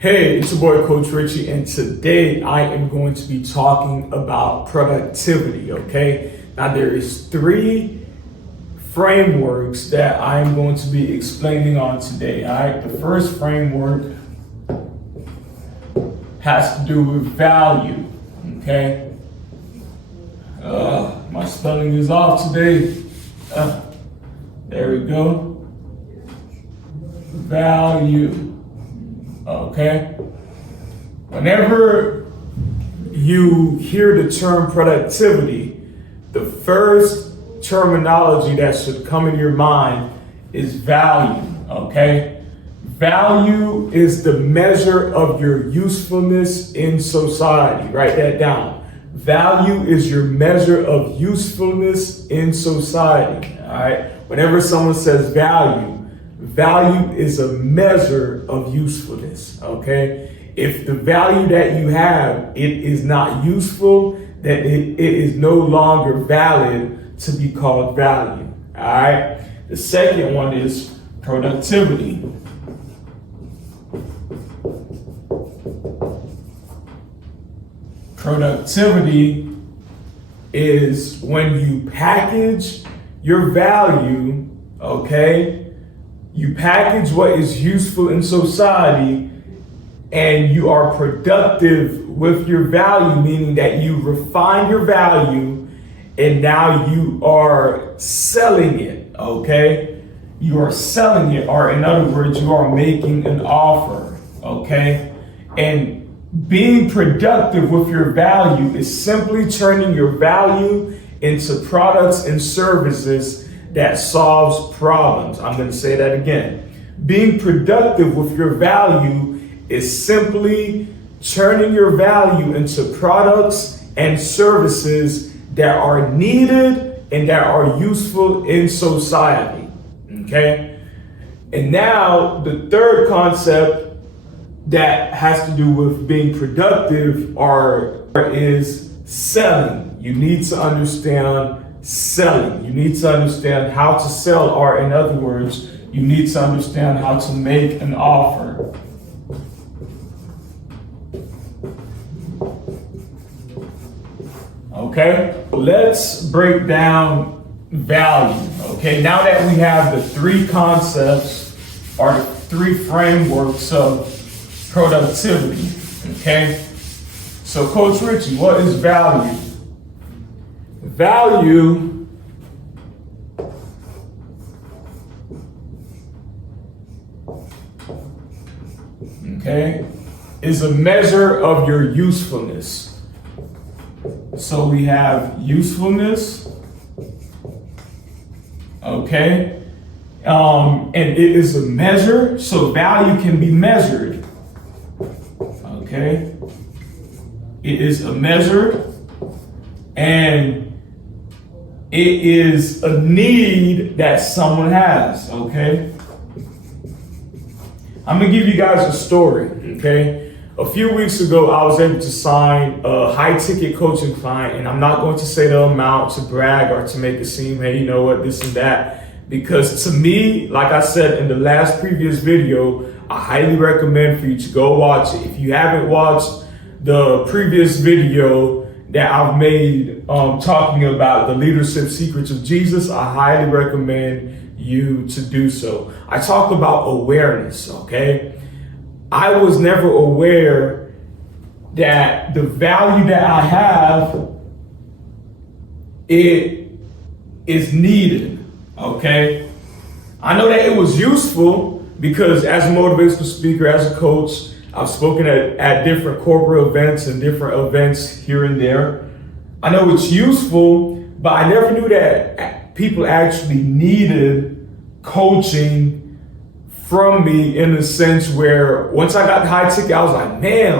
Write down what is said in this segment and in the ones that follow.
Hey, it's your boy Coach Richie, and today I am going to be talking about productivity, okay? Now there is 3 frameworks that I am going to be explaining on today, all right? The first framework has to do with value, okay? My spelling is off today. There we go. Value. Okay. Whenever you hear the term productivity, the first terminology that should come in your mind is value. Okay. Value is the measure of your usefulness in society. Write that down. Value is your measure of usefulness in society. All right. Whenever someone says value is a measure of usefulness, okay? If the value that you have, it is not useful, then it is no longer valid to be called value, all right? The second one is productivity. Productivity is when you package your value, okay? You package what is useful in society and you are productive with your value, meaning that you refine your value and now you are selling it, okay? You are selling it, or in other words, you are making an offer, okay? And being productive with your value is simply turning your value into products and services that solves problems. I'm going to say that again. Being productive with your value is simply turning your value into products and services that are needed and that are useful in society. Okay? And now the third concept that has to do with being productive is selling. You need to understand selling. You need to understand how to sell, or in other words, you need to understand how to make an offer. Okay, let's break down value. Okay, now that we have the 3 concepts or the 3 frameworks of productivity, okay? So Coach Richie, what is value? Value is a measure of your usefulness. So we have usefulness, okay? And it is a measure, so value can be measured, okay? It is a measure, and it is a need that someone has, okay? I'm gonna give you guys a story, okay? A few weeks ago, I was able to sign a high-ticket coaching client, and I'm not going to say the amount to brag or to make it seem, hey, you know what, this and that, because to me, like I said in the last previous video, I highly recommend for you to go watch it. If you haven't watched the previous video that I've made talking about the leadership secrets of Jesus, I highly recommend you to do so. I talk about awareness, okay? I was never aware that the value that I have, it is needed, okay? I know that it was useful because as a motivational speaker, as a coach, I've spoken at different corporate events and different events here and there. I know it's useful, but I never knew that people actually needed coaching from me, in the sense where once I got the high ticket, I was like, man,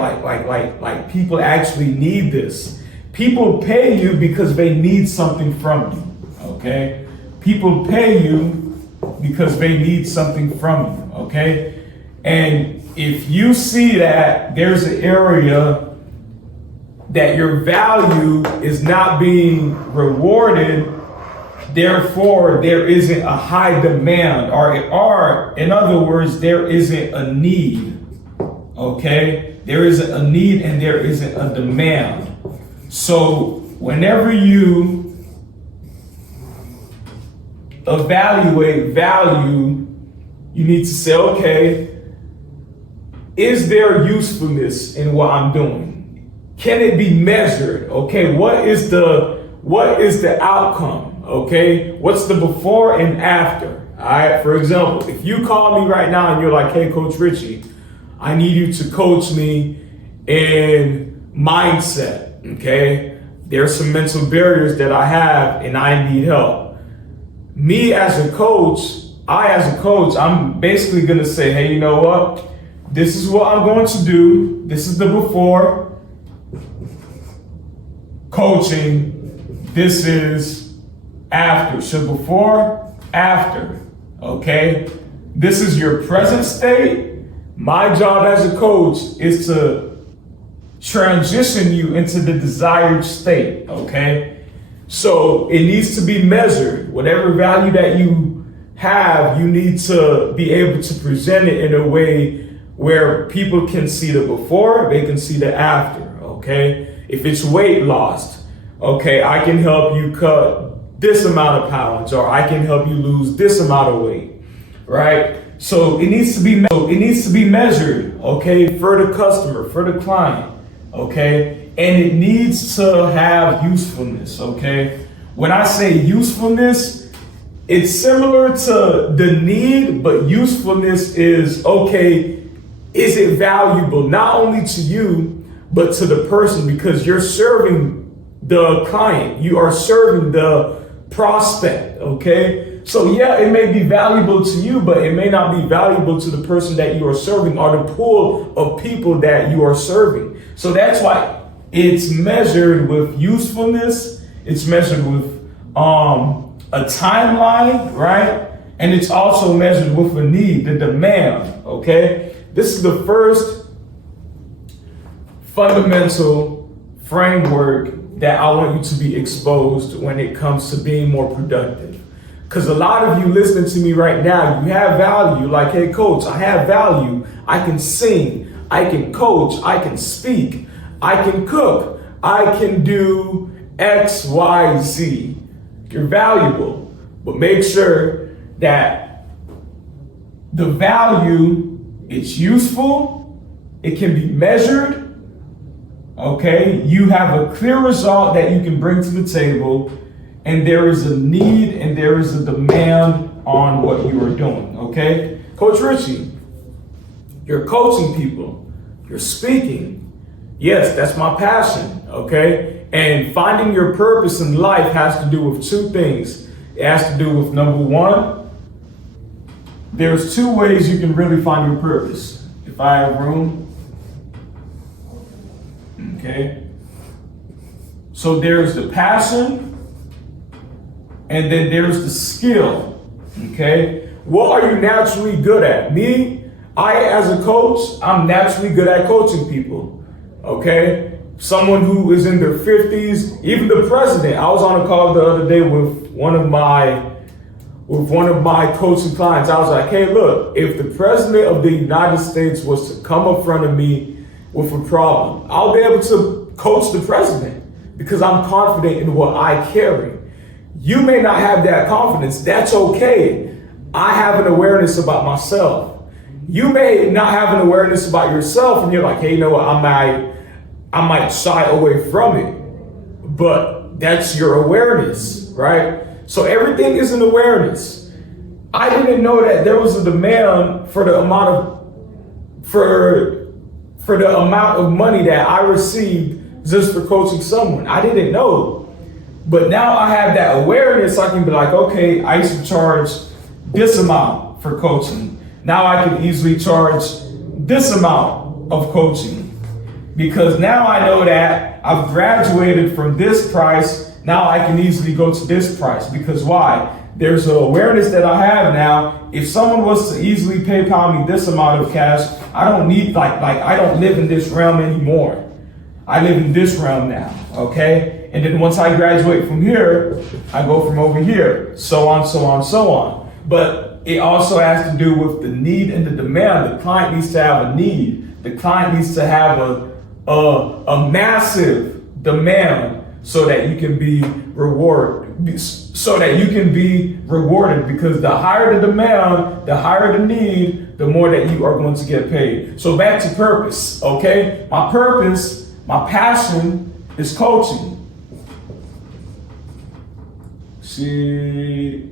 like people actually need this. People pay you because they need something from you, okay? People pay you because they need something from you, okay? And if you see that there's an area that your value is not being rewarded, therefore there isn't a high demand, or in other words, there isn't a need, okay? There isn't a need and there isn't a demand. So whenever you evaluate value, you need to say, okay, is there usefulness in what I'm doing? Can it be measured? Okay, what is the outcome? Okay, what's the before and after? All right, for example, if you call me right now and you're like, hey, Coach Richie, I need you to coach me in mindset, okay? There's some mental barriers that I have and I need help. Me as a coach, I'm basically gonna say, hey, you know what? This is what I'm going to do. This is the before coaching. This is after. So before, after, okay? This is your present state. My job as a coach is to transition you into the desired state, okay? So it needs to be measured. Whatever value that you have, you need to be able to present it in a way where people can see the before, they can see the after, okay? If it's weight loss, okay, I can help you cut this amount of pounds, or I can help you lose this amount of weight, right? So it needs to be measured, okay, for the customer, for the client, okay? And it needs to have usefulness, okay? When I say usefulness, it's similar to the need, but usefulness is, okay, is it valuable not only to you, but to the person, because you're serving the client, you are serving the prospect, okay? So yeah, it may be valuable to you, but it may not be valuable to the person that you are serving or the pool of people that you are serving. So that's why it's measured with usefulness, it's measured with a timeline, right? And it's also measured with a need, the demand, okay? This is the first fundamental framework that I want you to be exposed when it comes to being more productive. Because a lot of you listening to me right now, you have value. Like, hey, coach, I have value. I can sing. I can coach. I can speak. I can cook. I can do X, Y, Z. You're valuable. But make sure that the value, it's useful, it can be measured, okay? You have a clear result that you can bring to the table, and there is a need and there is a demand on what you are doing, okay? Coach Richie, you're coaching people, you're speaking. Yes, that's my passion, okay? And finding your purpose in life has to do with two things. It has to do with, number one, there's two ways you can really find your purpose. If I have room, okay? So there's the passion, and then there's the skill, okay? What are you naturally good at? Me, as a coach, I'm naturally good at coaching people, okay? Someone who is in their 50s, even the president. I was on a call the other day with one of my coaching clients. I was like, hey, look, if the president of the United States was to come up front of me with a problem, I'll be able to coach the president because I'm confident in what I carry. You may not have that confidence. That's okay. I have an awareness about myself. You may not have an awareness about yourself, and you're like, hey, you know what, I might shy away from it. But that's your awareness, right? So everything is an awareness. I didn't know that there was a demand for the amount of money that I received just for coaching someone. I didn't know. But now I have that awareness. I can be like, okay, I used to charge this amount for coaching. Now I can easily charge this amount of coaching. Because now I know that I've graduated from this price. Now I can easily go to this price. Because why? There's an awareness that I have now. If someone was to easily PayPal me this amount of cash, I don't need, I don't live in this realm anymore. I live in this realm now, okay? And then once I graduate from here, I go from over here, so on, so on, so on. But it also has to do with the need and the demand. The client needs to have a need. The client needs to have a massive demand so that you can be rewarded. So that you can be rewarded, because the higher the demand, the higher the need, the more that you are going to get paid. So back to purpose, okay? My purpose, my passion is coaching. See,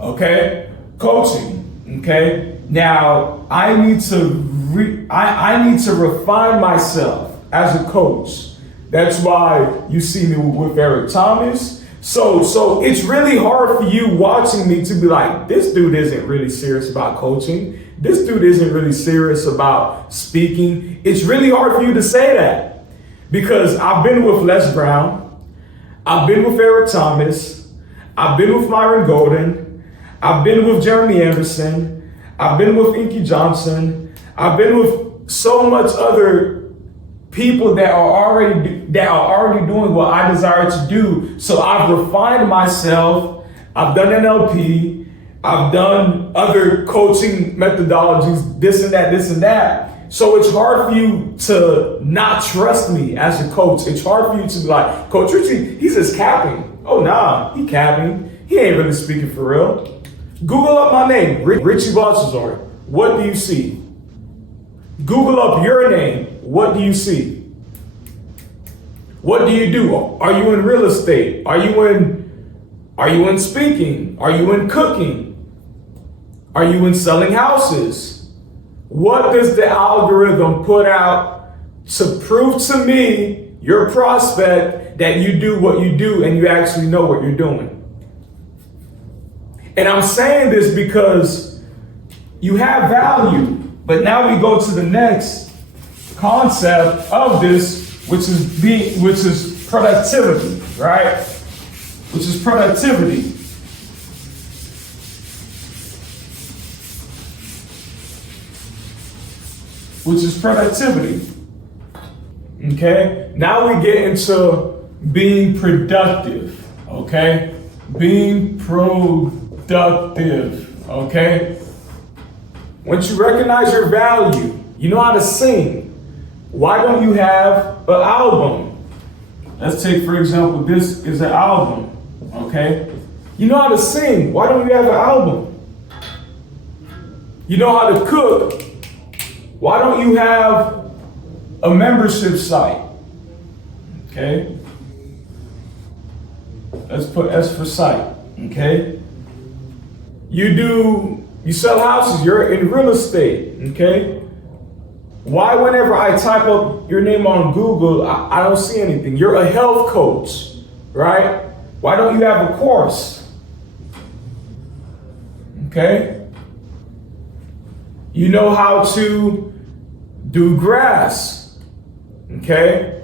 okay, coaching. Okay, now I need to I need to refine myself as a coach. That's why you see me with Eric Thomas. So it's really hard for you watching me to be like, this dude isn't really serious about coaching. This dude isn't really serious about speaking. It's really hard for you to say that, because I've been with Les Brown, I've been with Eric Thomas, I've been with Myron Golden, I've been with Jeremy Anderson, I've been with Inky Johnson, I've been with so much other people that are already doing what I desire to do. So I've refined myself. I've done NLP. I've done other coaching methodologies, this and that. So it's hard for you to not trust me as a coach. It's hard for you to be like, Coach Richie, he's just capping. Oh, nah, he capping. He ain't really speaking for real. Google up my name, Richie Balthazar. What do you see? Google up your name. What do you see? What do you do? Are you in real estate? Are you in speaking? Are you in cooking? Are you in selling houses? What does the algorithm put out to prove to me, your prospect, that you do what you do and you actually know what you're doing? And I'm saying this because you have value, but now we go to the next concept of this, which is productivity, right? Which is productivity. Which is productivity. Okay? Now we get into being productive, okay? Being productive, okay? Once you recognize your value, you know how to sing. Why don't you have an album? Let's take, for example, this is an album, okay? You know how to sing. Why don't you have an album? You know how to cook. Why don't you have a membership site? Okay? Let's put S for site, okay? You sell houses, you're in real estate, okay? Why whenever I type up your name on Google, I don't see anything? You're a health coach, right? Why don't you have a course? Okay? You know how to do grass, okay?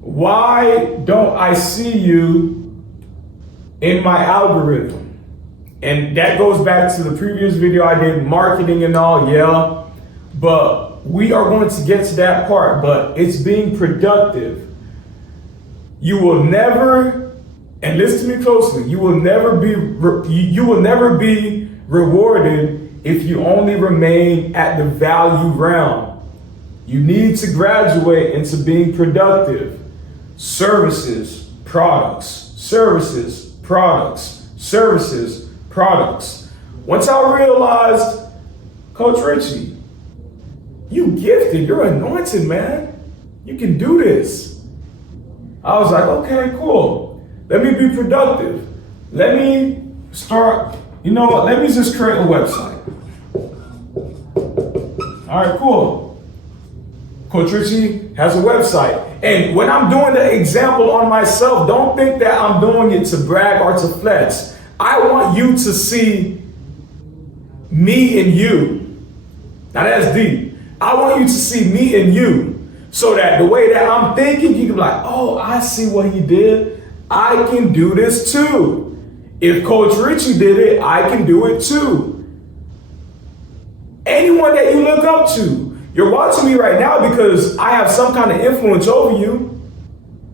Why don't I see you in my algorithm? And that goes back to the previous video I did, marketing and all, yeah. But we are going to get to that part, but it's being productive. You will never, and listen to me closely, you will never be rewarded if you only remain at the value realm. You need to graduate into being productive. Services, products, services, products, services, products. Once I realized, Coach Richie, you gifted, you're anointed, man. You can do this. I was like, okay, cool. Let me be productive. Let me start, you know what? Let me just create a website. All right, cool. Coach Richie has a website. And when I'm doing the example on myself, don't think that I'm doing it to brag or to flex. I want you to see me and you. Now that's deep. I want you to see me and you, so that the way that I'm thinking, you can be like, oh, I see what he did. I can do this too. If Coach Richie did it, I can do it too. Anyone that you look up to, you're watching me right now because I have some kind of influence over you.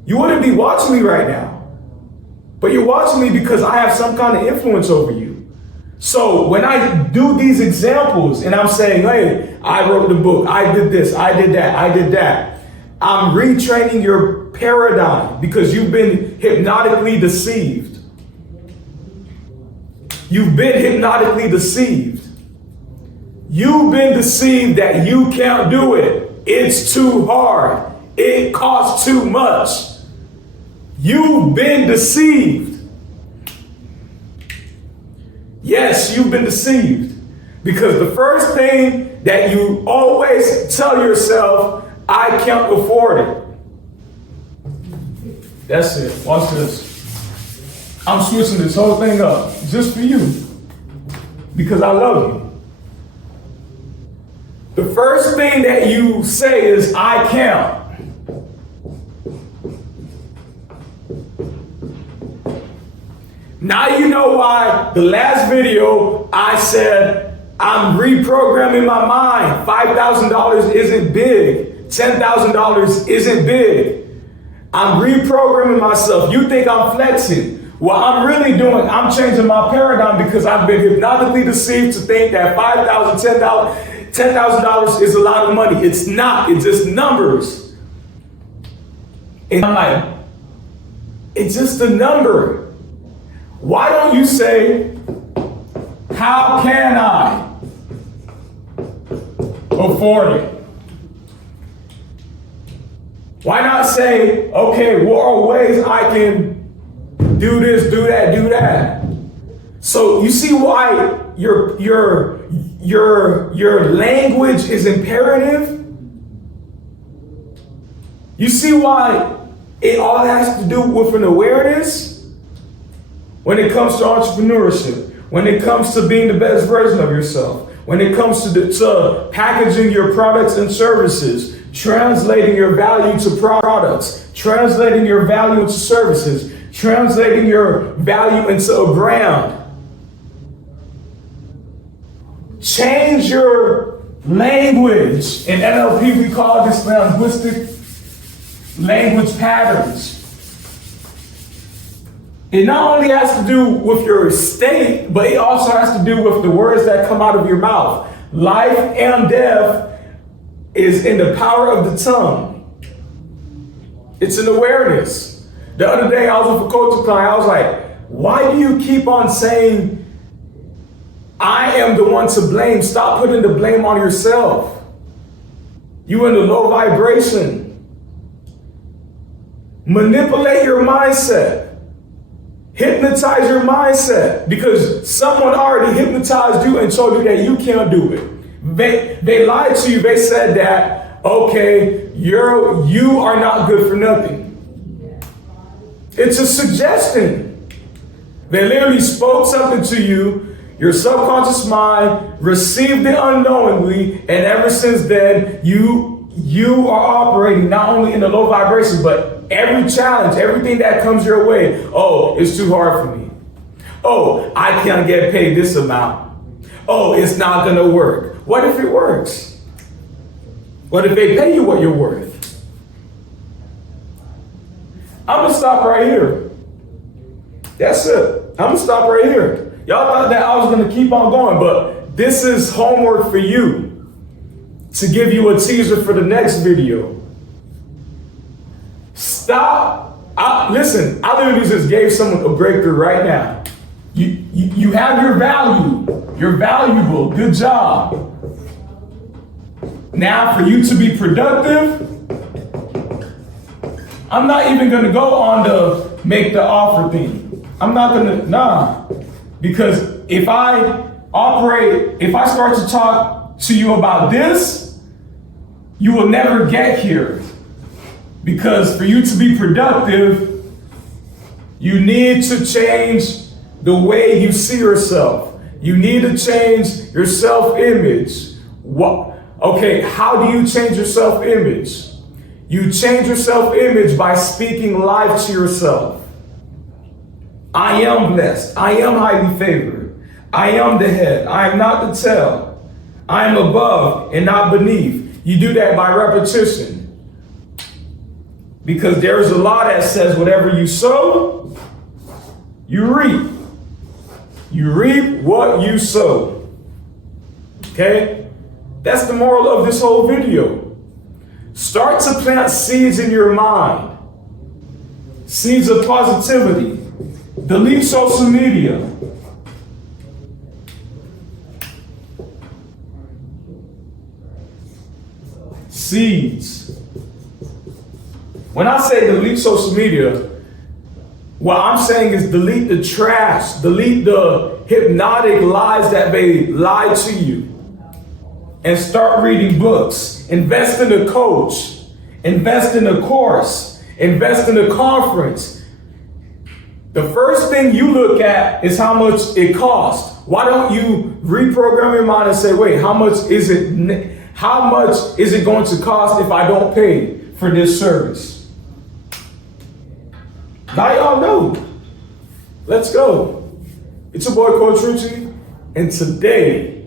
You wouldn't be watching me right now, but you're watching me because I have some kind of influence over you. So when I do these examples and I'm saying, hey, I wrote the book, I did this, I did that, I did that, I'm retraining your paradigm because you've been hypnotically deceived. You've been hypnotically deceived. You've been deceived that you can't do it. It's too hard. It costs too much. You've been deceived. Yes, you've been deceived. Because the first thing that you always tell yourself, I can't afford it. That's it. Watch this. I'm switching this whole thing up just for you. Because I love you. The first thing that you say is, I can't. Now you know why the last video I said I'm reprogramming my mind. $5,000 isn't big. $10,000 isn't big. I'm reprogramming myself. You think I'm flexing. What I'm really doing, I'm changing my paradigm because I've been hypnotically deceived to think that $5,000, $10,000 is a lot of money. It's not. It's just numbers. And I'm like, it's just a number. Why don't you say, how can I afford it? Why not say, okay, what are ways I can do this, do that, do that? So you see why your language is imperative? You see why it all has to do with an awareness? When it comes to entrepreneurship, when it comes to being the best version of yourself, when it comes to packaging your products and services, translating your value to products, translating your value into services, translating your value into a brand. Change your language. In NLP, we call this linguistic language patterns. It not only has to do with your state, but it also has to do with the words that come out of your mouth. Life and death is in the power of the tongue. It's an awareness. The other day I was with a coaching client. I was like, why do you keep on saying, I am the one to blame? Stop putting the blame on yourself. You in the low vibration. Manipulate your mindset. Hypnotize your mindset because someone already hypnotized you and told you that you can't do it. They lied to you. They said that, okay, you are not good for nothing. It's a suggestion. They literally spoke something to you. Your subconscious mind received it unknowingly, and ever since then, you are operating not only in the low vibration, but every challenge, everything that comes your way. Oh, it's too hard for me. Oh, I can't get paid this amount. Oh, it's not gonna work. What if it works? What if they pay you what you're worth? I'm gonna stop right here. That's it. I'm gonna stop right here. Y'all thought that I was gonna keep on going, but this is homework for you to give you a teaser for the next video. Stop. Listen, I literally just gave someone a breakthrough right now. You have your value. You're valuable. Good job. Now for you to be productive, I'm not even going to go on the make the offer thing. I'm not going to, because if I start to talk to you about this, you will never get here. Because for you to be productive, you need to change the way you see yourself. You need to change your self-image. Okay, how do you change your self-image? You change your self-image by speaking life to yourself. I am blessed. I am highly favored. I am the head. I am not the tail. I am above and not beneath. You do that by repetition. Because there is a law that says whatever you sow, you reap. You reap what you sow. Okay? That's the moral of this whole video. Start to plant seeds in your mind. Seeds of positivity. Delete social media. Seeds. When I say delete social media, what I'm saying is delete the trash, delete the hypnotic lies that may lie to you, and start reading books. Invest in a coach, invest in a course, invest in a conference. The first thing you look at is how much it costs. Why don't you reprogram your mind and say, wait, how much is it going to cost if I don't pay for this service? Now y'all know. Let's go. It's your boy, Coach Richie, and today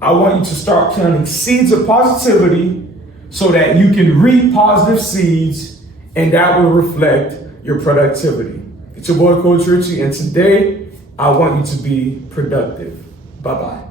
I want you to start planting seeds of positivity so that you can reap positive seeds, and that will reflect your productivity. It's your boy, Coach Richie, and today I want you to be productive. Bye-bye.